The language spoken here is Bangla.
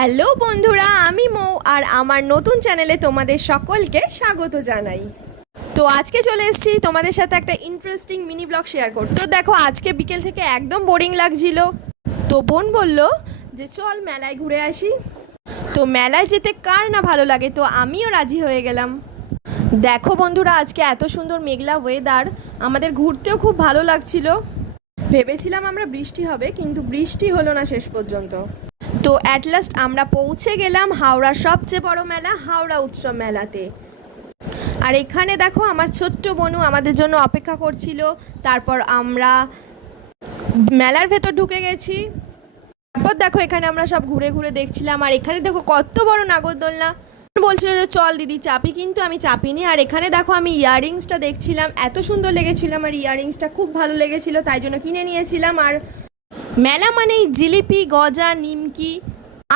হ্যালো বন্ধুরা, আমি মৌ আর আমার নতুন চ্যানেলে তোমাদের সকলকে স্বাগত জানাই। তো আজকে চলে এসেছি তোমাদের সাথে একটা ইন্টারেস্টিং মিনি ব্লগ শেয়ার করতে। তো দেখো, আজকে বিকেল থেকে একদম বোরিং লাগছিল, তো বোন বলল যে চল মেলায় ঘুরে আসি। তো মেলায় যেতে কার না ভালো লাগে, তো আমিও রাজি হয়ে গেলাম। দেখো বন্ধুরা, আজকে এত সুন্দর মেঘলা ওয়েদার, আমাদের ঘুরতেও খুব ভালো লাগছিল। ভেবেছিলাম আমরা বৃষ্টি হবে, কিন্তু বৃষ্টি হলো না শেষ পর্যন্ত। তো অ্যাট লাস্ট আমরা পৌঁছে গেলাম হাওড়ার সবচেয়ে বড় মেলা, হাওড়া উৎসব মেলাতে। আর এখানে দেখো আমার ছোট্ট বোনু আমাদের জন্য অপেক্ষা করছিল। তারপর আমরা মেলার ভেতর ঢুকে গেছি। তারপর দেখো এখানে আমরা সব ঘুরে ঘুরে দেখছিলাম। আর এখানে দেখো কত বড় নাগরদোলনা। বলছিল যে চল দিদি চাপি, কিন্তু আমি চাপিনি। আর এখানে দেখো আমি ইয়াররিংসটা দেখছিলাম, এত সুন্দর লেগেছিল আমার ইয়াররিংসটা, খুব ভালো লেগেছিল, তাই জন্য কিনে নিয়েছিলাম। আর মেলা মানেই জিলিপি, গজা, নিমকি,